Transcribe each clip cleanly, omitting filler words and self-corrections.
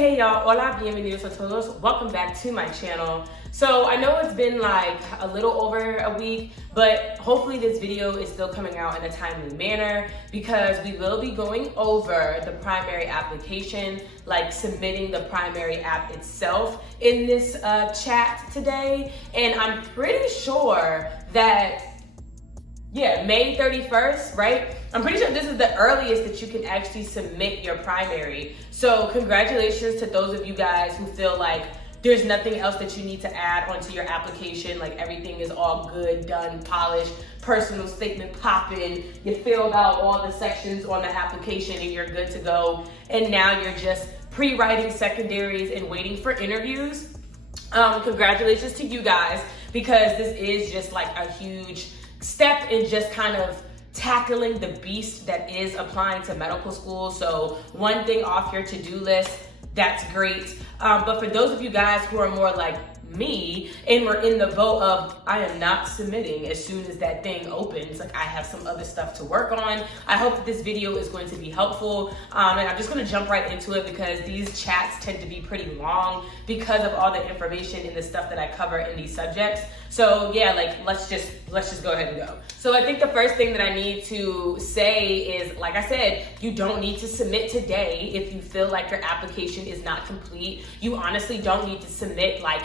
Hey y'all, hola, bienvenidos a todos. Welcome back to my channel. So I know it's been like a little over a week, but hopefully this video is still coming out in a timely manner because we will be going over the primary application, like submitting the primary app itself in this chat today. And I'm pretty sure that May 31st, right? I'm pretty sure this is the earliest that you can actually submit your primary. So congratulations to those of you guys who feel like there's nothing else that you need to add onto your application. Like everything is all good, done, polished, personal statement popping. You filled out all the sections on the application and you're good to go. And now you're just pre-writing secondaries and waiting for interviews. Congratulations to you guys, because this is just like a huge step in just kind of tackling the beast that is applying to medical school. So one thing off your to-do list, that's great. But for those of you guys who are more like me and we're in the boat of I am not submitting as soon as that thing opens, like I have some other stuff to work on, I hope that this video is going to be helpful. And I'm just going to jump right into it because these chats tend to be pretty long because of all the information and the stuff that I cover in these subjects. So yeah, like let's just go ahead and go. So I think the first thing that I need to say is, like I said, you don't need to submit today if you feel like your application is not complete. You honestly don't need to submit like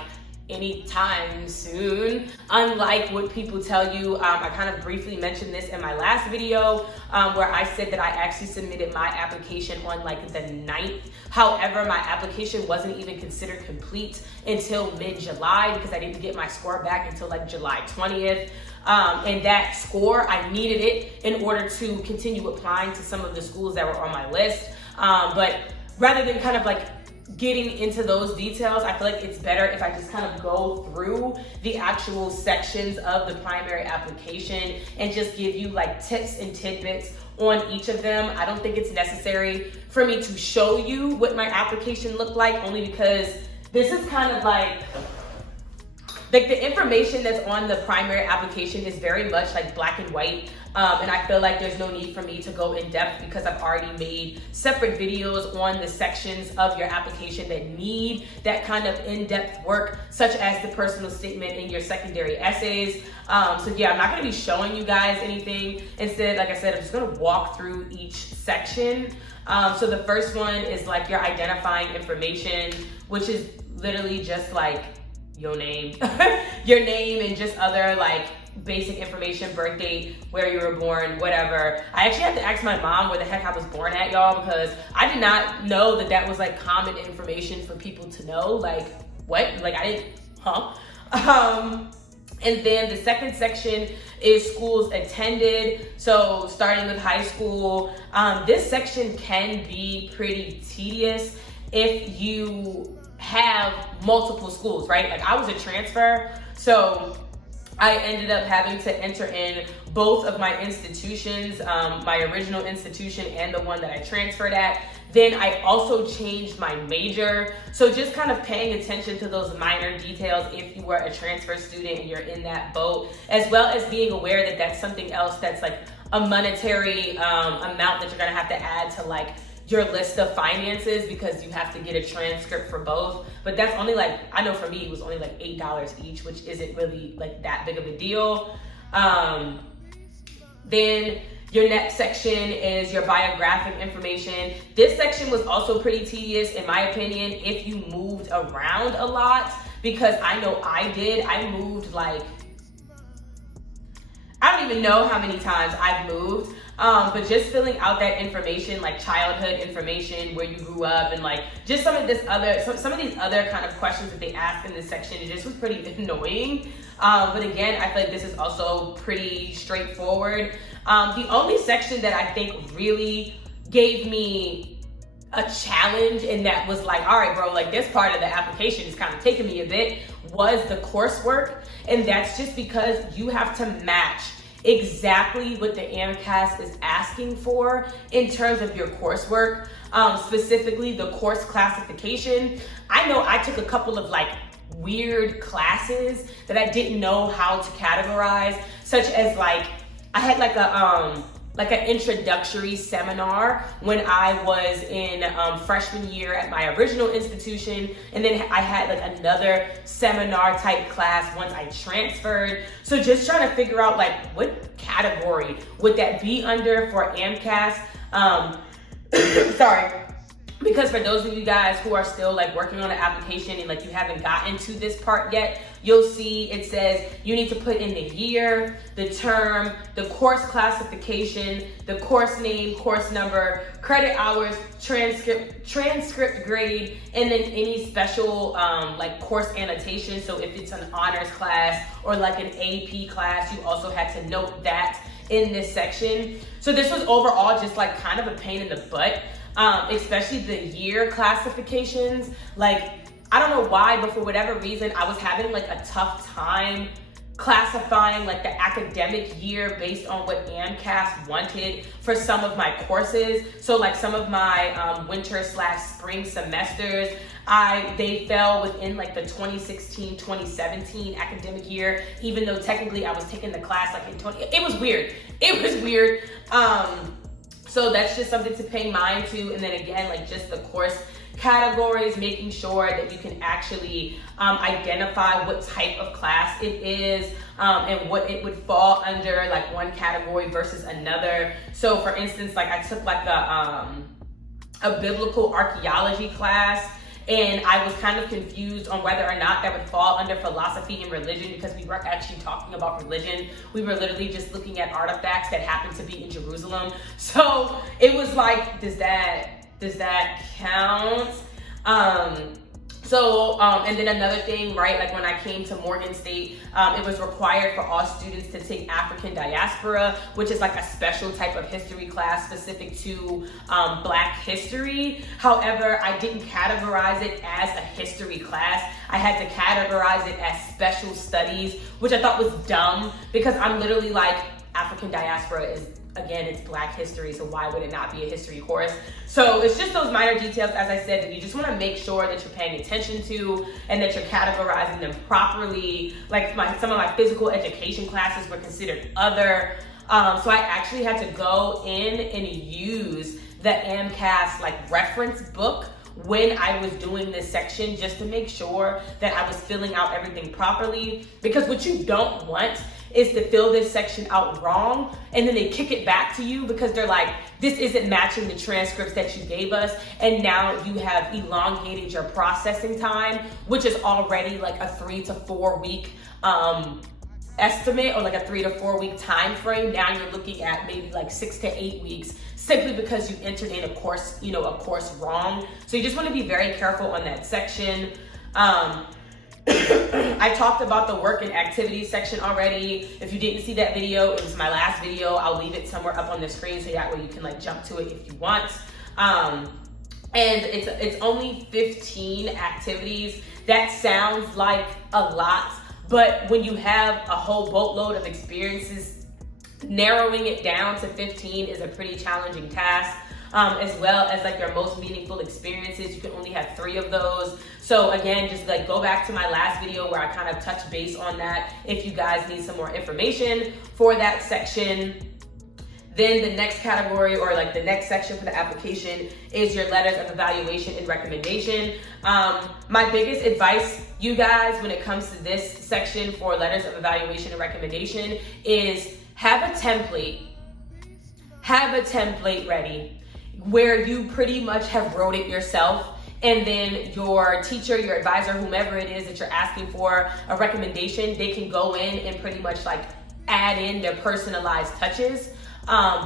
anytime soon, unlike what people tell you. I kind of briefly mentioned this in my last video where I said that I actually submitted my application on like the 9th. However, my application wasn't even considered complete until mid-July because I didn't get my score back until like July 20th. And that score, I needed it in order to continue applying to some of the schools that were on my list. But rather than kind of like getting into those details, I feel like it's better if I just kind of go through the actual sections of the primary application and just give you like tips and tidbits on each of them. I don't think it's necessary for me to show you what my application looked like, only because this is kind of like the information that's on the primary application is very much like black and white. And I feel like there's no need for me to go in depth because I've already made separate videos on the sections of your application that need that kind of in-depth work, such as the personal statement and your secondary essays. So yeah, I'm not gonna be showing you guys anything. Instead, like I said, I'm just gonna walk through each section. So the first one is like your identifying information, which is literally just like your name, your name and just other like basic information, birth date, where you were born, whatever. I actually had to ask my mom where the heck I was born at, y'all, because I did not know that that was like common information for people to know. Like what? Like I didn't, And then the second section is schools attended. So starting with high school, this section can be pretty tedious if you have multiple schools, right? Like I was a transfer, so I ended up having to enter in both of my institutions, my original institution and the one that I transferred at. Then I also changed my major. So just kind of paying attention to those minor details if you were a transfer student and you're in that boat, as well as being aware that that's something else that's like a monetary amount that you're gonna have to add to like your list of finances because you have to get a transcript for both. But that's only like, I know for me, it was only like $8 each, which isn't really like that big of a deal. Then your next section is your biographic information. This section was also pretty tedious, in my opinion, if you moved around a lot, because I know I did. I moved like, I don't even know how many times I've moved. But just filling out that information, like childhood information, where you grew up, and like just some of these other kind of questions that they ask in this section, it just was pretty annoying. But again, I feel like this is also pretty straightforward. The only section that I think really gave me a challenge and that was like, all right, bro, like this part of the application is kind of taking me a bit, was the coursework. And that's just because you have to match exactly what the AMCAS is asking for in terms of your coursework, specifically the course classification. I know I took a couple of like weird classes that I didn't know how to categorize, such as like, I had like a like an introductory seminar when I was in freshman year at my original institution. And then I had like another seminar type class once I transferred. So just trying to figure out like what category would that be under for AMCAS. Sorry. Because for those of you guys who are still like working on an application and like you haven't gotten to this part yet, you'll see it says you need to put in the year, the term, the course classification, the course name, course number, credit hours, transcript grade, and then any special like course annotation. So if it's an honors class or like an AP class, you also had to note that in this section. So this was overall just like kind of a pain in the butt. Especially the year classifications. Like, I don't know why, but for whatever reason, I was having like a tough time classifying like the academic year based on what AMCAS wanted for some of my courses. So like some of my winter/spring semesters, they fell within like the 2016-2017 academic year, even though technically I was taking the class like in it was weird. So that's just something to pay mind to. And then again, like just the course categories, making sure that you can actually identify what type of class it is and what it would fall under, like one category versus another. So for instance, like I took like a biblical archaeology class, and I was kind of confused on whether or not that would fall under philosophy and religion, because we weren't actually talking about religion. We were literally just looking at artifacts that happened to be in Jerusalem. So it was like, does that count? And then another thing, right, like when I came to Morgan State, it was required for all students to take African diaspora, which is like a special type of history class specific to Black history. However, I didn't categorize it as a history class. I had to categorize it as special studies, which I thought was dumb, because I'm literally like, African diaspora is, again, it's Black history, so why would it not be a history course? So it's just those minor details, as I said, that you just want to make sure that you're paying attention to and that you're categorizing them properly. Like some of my physical education classes were considered other. So I actually had to go in and use the AMCAS like reference book when I was doing this section, just to make sure that I was filling out everything properly. Because what you don't want is to fill this section out wrong, and then they kick it back to you because they're like, this isn't matching the transcripts that you gave us, and now you have elongated your processing time, which is already like a 3 to 4 week estimate, or like a 3 to 4 week time frame. Now you're looking at maybe like 6 to 8 weeks, simply because you entered in a course wrong. So you just want to be very careful on that section. I talked about the work and activities section already. If you didn't see that video, it was my last video. I'll leave it somewhere up on the screen so that way you can like jump to it if you want. And it's only 15 activities. That sounds like a lot, but when you have a whole boatload of experiences, narrowing it down to 15 is a pretty challenging task. As well as like your most meaningful experiences, you can only have 3 of those. So again, just like go back to my last video where I kind of touched base on that if you guys need some more information for that section. Then the next category, or like the next section for the application, is your letters of evaluation and recommendation. My biggest advice, you guys, when it comes to this section for letters of evaluation and recommendation is have a template ready where you pretty much have wrote it yourself, and then your teacher, your advisor, whomever it is that you're asking for a recommendation, they can go in and pretty much like add in their personalized touches,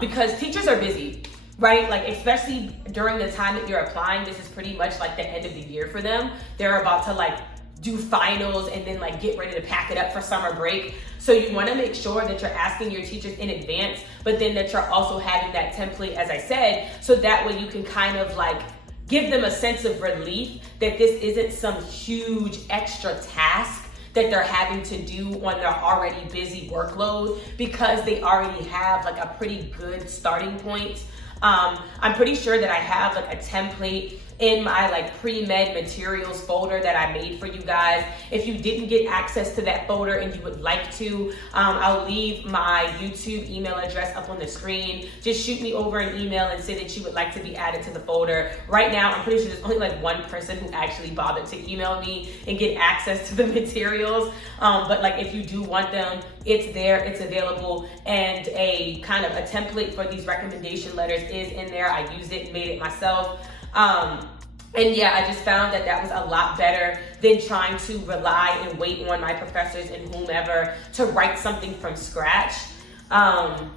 because teachers are busy, right? Like especially during the time that you're applying, this is pretty much like the end of the year for them. They're about to like do finals and then like get ready to pack it up for summer break. So you want to make sure that you're asking your teachers in advance, but then that you're also having that template, as I said, so that way you can kind of like give them a sense of relief that this isn't some huge extra task that they're having to do on their already busy workload, because they already have like a pretty good starting point. I'm pretty sure that I have like a template in my like pre-med materials folder that I made for you guys. If you didn't get access to that folder and you would like to, I'll leave my YouTube email address up on the screen. Just shoot me over an email and say that you would like to be added to the folder. Right now, I'm pretty sure there's only like one person who actually bothered to email me and get access to the materials. But like if you do want them, it's there, it's available, and a kind of a template for these recommendation letters is in there. I used it, made it myself. And yeah, I just found that that was a lot better than trying to rely and wait on my professors and whomever to write something from scratch.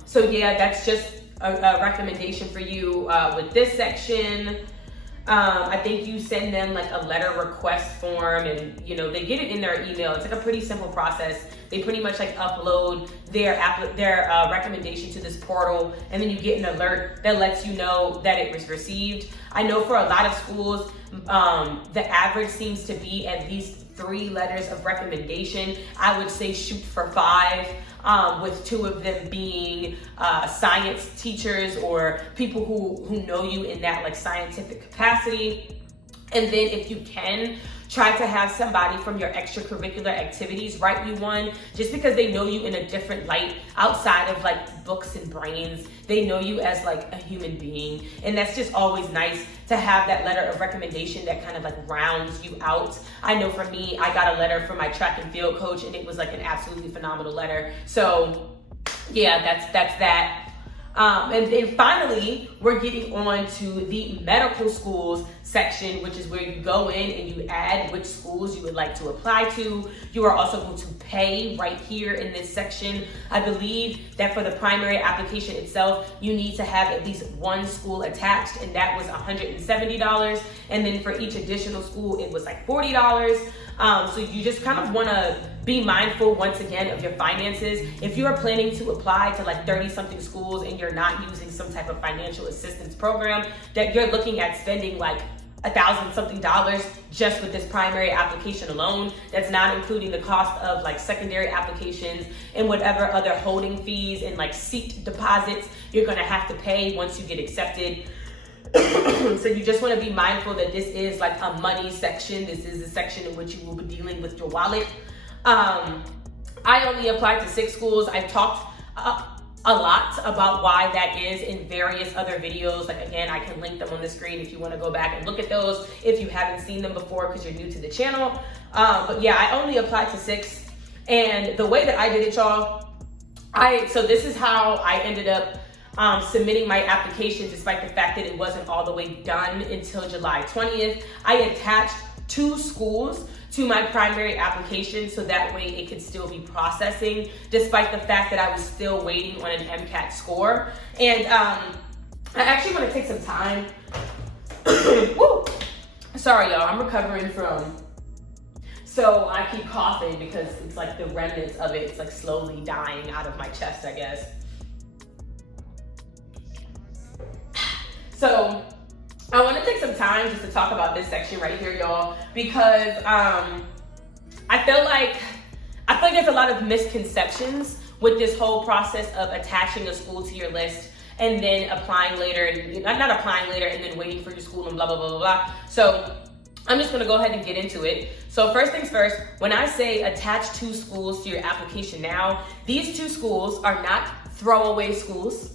So yeah, that's just a recommendation for you with this section. I think you send them like a letter request form, and you know, they get it in their email. It's like a pretty simple process. They pretty much like upload their recommendation to this portal, and then you get an alert that lets you know that it was received. I know for a lot of schools, the average seems to be at least 3 letters of recommendation. I would say shoot for 5, with 2 of them being science teachers or people who know you in that like scientific capacity. And then if you can, try to have somebody from your extracurricular activities write you one, just because they know you in a different light outside of like books and brains. They know you as like a human being, and that's just always nice to have that letter of recommendation that kind of like rounds you out. I know for me, I got a letter from my track and field coach, and it was like an absolutely phenomenal letter. So yeah, that's that. And then finally, we're getting on to the medical schools section, which is where you go in and you add which schools you would like to apply to. You are also going to pay right here in this section. I believe that for the primary application itself, you need to have at least 1 school attached, and that was $170. And then for each additional school, it was like $40. So you just kind of want to be mindful once again of your finances. If you are planning to apply to like 30 something schools and you're not using some type of financial assistance program, that you're looking at spending like $1,000 something just with this primary application alone. That's not including the cost of like secondary applications and whatever other holding fees and like seat deposits you're gonna have to pay once you get accepted. So you just want to be mindful that this is like a money section. This is a section in which you will be dealing with your wallet. I only applied to 6 schools. I've talked a lot about why that is in various other videos. Like again, I can link them on the screen if you want to go back and look at those if you haven't seen them before because you're new to the channel. But yeah, I only applied to 6, and the way that I did it, y'all, so this is how I ended up submitting my application, despite the fact that it wasn't all the way done until July 20th. I attached 2 schools to my primary application so that way it could still be processing, despite the fact that I was still waiting on an MCAS score. And I actually want to take some time. Woo! Sorry, y'all, I'm recovering from, so I keep coughing because it's like the remnants of it's like slowly dying out of my chest, I guess. So I want to take some time just to talk about this section right here, y'all, because I feel like there's a lot of misconceptions with this whole process of attaching a school to your list and then applying later, and not applying later and then waiting for your school and blah, blah, blah, blah, blah. So I'm just gonna go ahead and get into it. So first things first, when I say attach 2 schools to your application now, these 2 schools are not throwaway schools.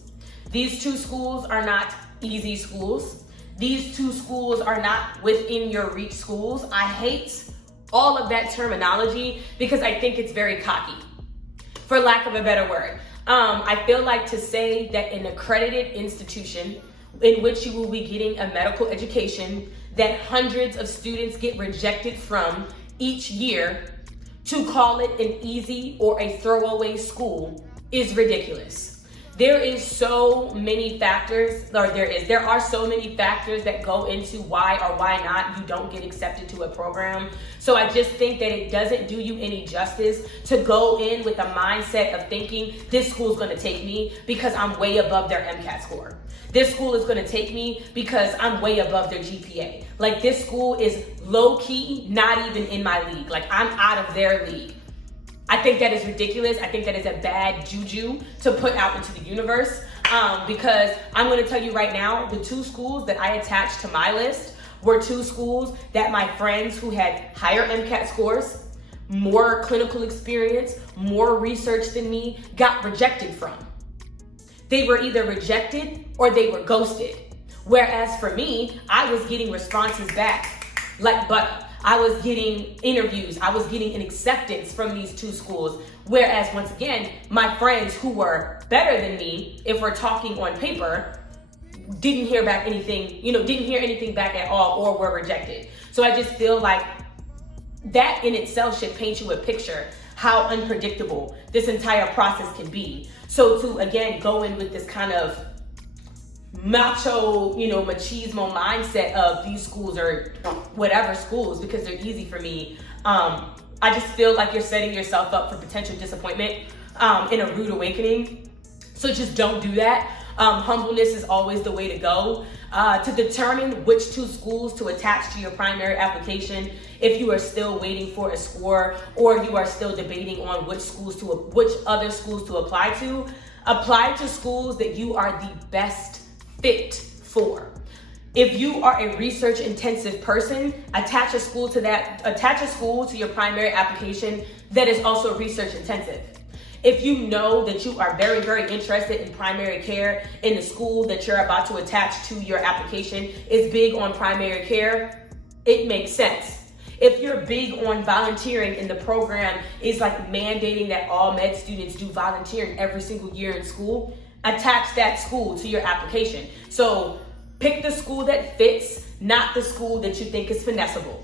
These 2 schools are not easy schools. These 2 schools are not within your reach schools. I hate all of that terminology because I think it's very cocky, for lack of a better word. I feel like to say that an accredited institution in which you will be getting a medical education that hundreds of students get rejected from each year, to call it an easy or a throwaway school is ridiculous. There are so many factors that go into why or why not you don't get accepted to a program. So I just think that it doesn't do you any justice to go in with a mindset of thinking this school's gonna take me because I'm way above their MCAS score. This school is gonna take me because I'm way above their GPA. Like, this school is low key, not even in my league. Like, I'm out of their league. I think that is ridiculous. I think that is a bad juju to put out into the universe, because I'm going to tell you right now, the 2 schools that I attached to my list were two schools that my friends who had higher MCAT scores, more clinical experience, more research than me, got rejected from. They were either rejected or they were ghosted. Whereas for me, I was getting responses back like butter. I was getting interviews. I was getting an acceptance from these two schools. Whereas once again, my friends who were better than me, if we're talking on paper, didn't hear back anything, didn't hear anything back at all or were rejected. So I just feel like that in itself should paint you a picture how unpredictable this entire process can be. So to again go in with this kind of macho, machismo mindset of these schools or whatever schools because they're easy for me. I just feel like you're setting yourself up for potential disappointment in a rude awakening. So just don't do that. Humbleness is always the way to go. To determine which two schools to attach to your primary application, if you are still waiting for a score or you are still debating on which other schools to apply to schools that you are the best fit for. If you are a research intensive person, attach a school to your primary application that is also research intensive. If you know that you are very, very interested in primary care and the school that you're about to attach to your application is big on primary care, it makes sense. If you're big on volunteering and the program is like mandating that all med students do volunteering every single year in school, attach that school to your application. So pick the school that fits, not the school that you think is finessable.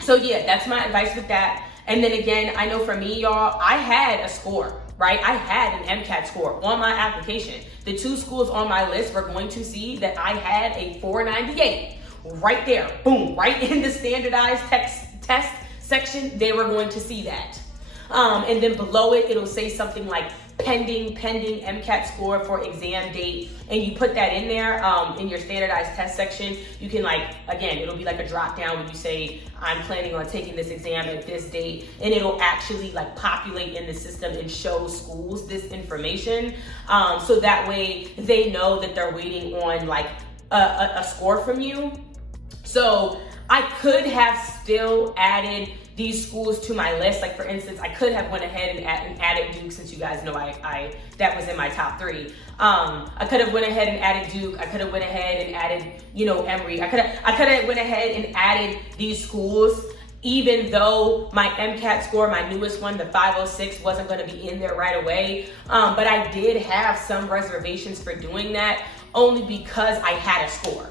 So yeah, that's my advice with that. And then again, I know for me, y'all, I had a score, right? I had an MCAT score on my application. The two schools on my list were going to see that I had a 498 right there, boom, right in the standardized test section, they were going to see that. And then below it, it'll say something like pending MCAT score for exam date, and you put that in there in your standardized test section. You can it'll be like a drop down when you say I'm planning on taking this exam at this date, and it'll actually populate in the system and show schools this information, so that way they know that they're waiting on a score from you. So I could have still added these schools to my list. Like for instance, I could have went ahead and added Duke, since you guys know I that was in my top 3. I could have went ahead and added Duke. I could have went ahead and added, Emory. I could have went ahead and added these schools, even though my MCAT score, my newest one, the 506, wasn't going to be in there right away. But I did have some reservations for doing that, only because I had a score.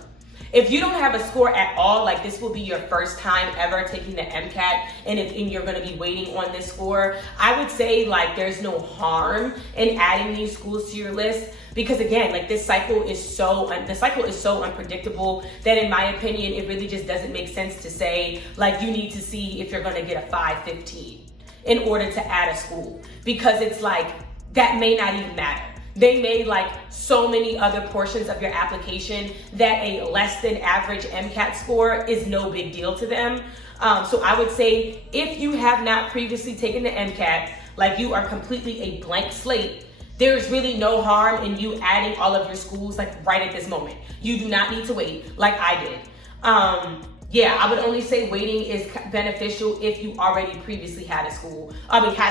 If you don't have a score at all, this will be your first time ever taking the MCAT, and you're going to be waiting on this score, I would say there's no harm in adding these schools to your list, because again, the cycle is so unpredictable that in my opinion, it really just doesn't make sense to say you need to see if you're going to get a 515 in order to add a school, because it's that may not even matter. They made so many other portions of your application that a less than average MCAT score is no big deal to them. So I would say if you have not previously taken the MCAT, you are completely a blank slate, there's really no harm in you adding all of your schools right at this moment. You do not need to wait like I did. I would only say waiting is beneficial if you already previously had a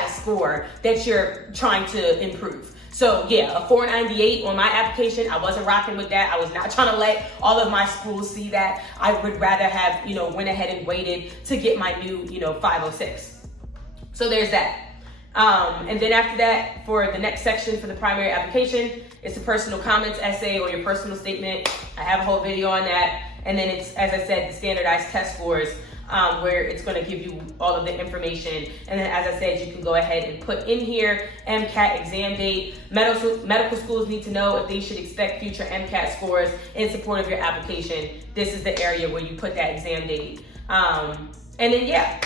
score that you're trying to improve. So yeah, a 498 on my application, I wasn't rocking with that. I was not trying to let all of my schools see that. I would rather have, went ahead and waited to get my new, 506. So there's that. And then after that, for the next section for the primary application, it's the personal comments essay or your personal statement. I have a whole video on that. And then it's, as I said, the standardized test scores, where it's going to give you all of the information. And then, as I said, you can go ahead and put in here MCAT exam date. Medical schools need to know if they should expect future MCAT scores in support of your application. This is the area where you put that exam date. And then,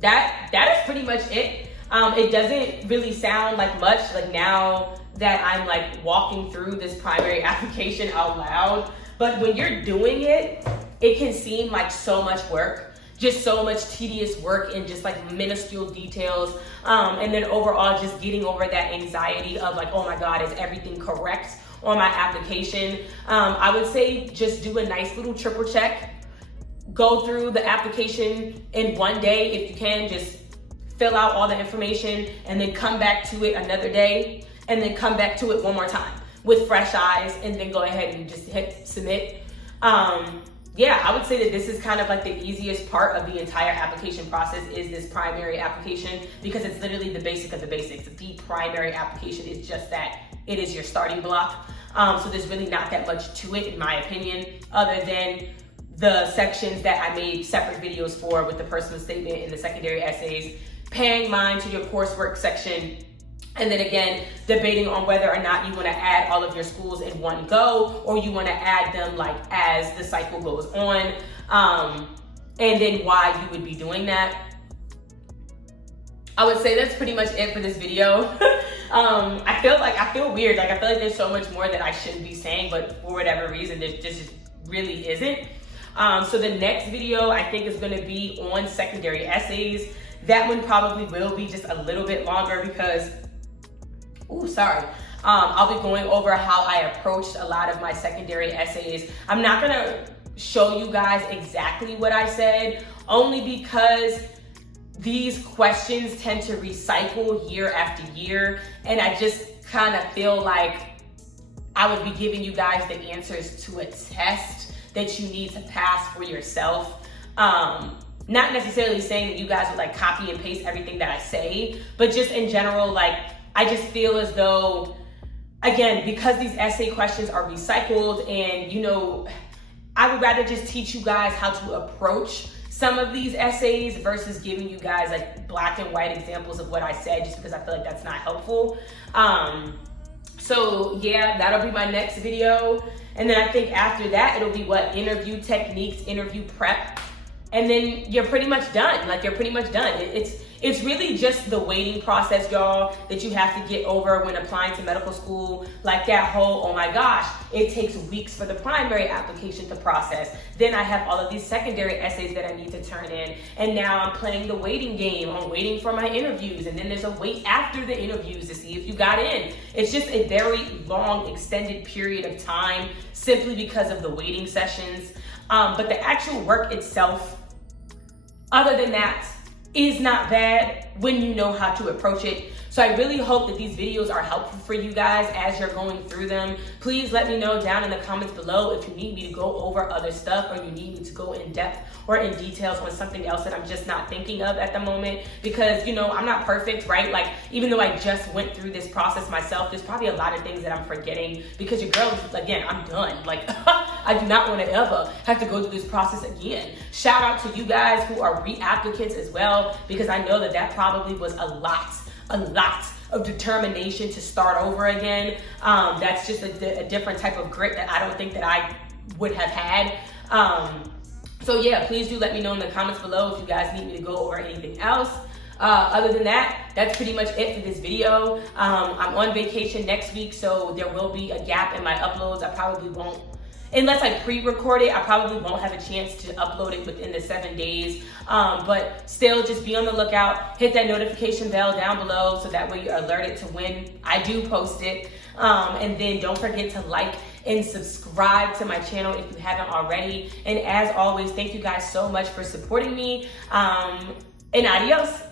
that is pretty much it. It doesn't really sound like much, now that I'm walking through this primary application out loud. But when you're doing it, it can seem like so much work, just so much tedious work and just minuscule details. And then overall just getting over that anxiety of oh my God, is everything correct on my application. I would say just do a nice little triple check. Go through the application in one day if you can. Just fill out all the information and then come back to it another day and then come back to it one more time with fresh eyes and then go ahead and just hit submit. Yeah, I would say that this is kind of like the easiest part of the entire application process is this primary application, because it's literally the basic of the basics. The primary application is just that. It is your starting block. So there's really not that much to it, in my opinion, other than the sections that I made separate videos for with the personal statement and the secondary essays, paying mind to your coursework section, and then again, debating on whether or not you want to add all of your schools in one go or you want to add them like as the cycle goes on, and then why you would be doing that. I would say that's pretty much it for this video. I feel weird. Like I feel like there's so much more that I shouldn't be saying, but for whatever reason, there just really isn't. So the next video I think is going to be on secondary essays. That one probably will be just a little bit longer because, I'll be going over how I approached a lot of my secondary essays. I'm not going to show you guys exactly what I said, only because these questions tend to recycle year after year, and I just kind of feel like I would be giving you guys the answers to a test that you need to pass for yourself. Not necessarily saying that you guys would like copy and paste everything that I say, but just in general, like I just feel as though, again, because these essay questions are recycled, and you know, I would rather just teach you guys how to approach some of these essays versus giving you guys like black and white examples of what I said, just because I feel like that's not helpful. So yeah, that'll be my next video. And then I think after that, it'll be what? Interview techniques, interview prep. And then you're pretty much done. Like you're pretty much done. It's really just the waiting process, y'all, that you have to get over when applying to medical school. Like that whole, oh my gosh, it takes weeks for the primary application to process. Then I have all of these secondary essays that I need to turn in. And now I'm playing the waiting game. I'm waiting for my interviews. And then there's a wait after the interviews to see if you got in. It's just a very long, extended period of time simply because of the waiting sessions. But the actual work itself, other than that, is not bad when you know how to approach it. So I really hope that these videos are helpful for you guys as you're going through them. Please let me know down in the comments below if you need me to go over other stuff, or you need me to go in depth or in details on something else that I'm just not thinking of at the moment. Because, you know, I'm not perfect, right? Like, even though I just went through this process myself, there's probably a lot of things that I'm forgetting because your girl, again, I'm done. Like, I do not want to ever have to go through this process again. Shout out to you guys who are re-applicants as well, because I know that that probably was a lot of determination to start over again. That's just a different type of grit that I don't think that I would have had. So yeah, please do let me know in the comments below if you guys need me to go over anything else. Other than that, that's pretty much it for this video. I'm on vacation next week, so there will be a gap in my uploads. I probably won't, unless I pre-record it, I probably won't have a chance to upload it within the 7 days. But still, just be on the lookout. Hit that notification bell down below so that way you're alerted to when I do post it. And then don't forget to like and subscribe to my channel if you haven't already. And as always, thank you guys so much for supporting me. And adios.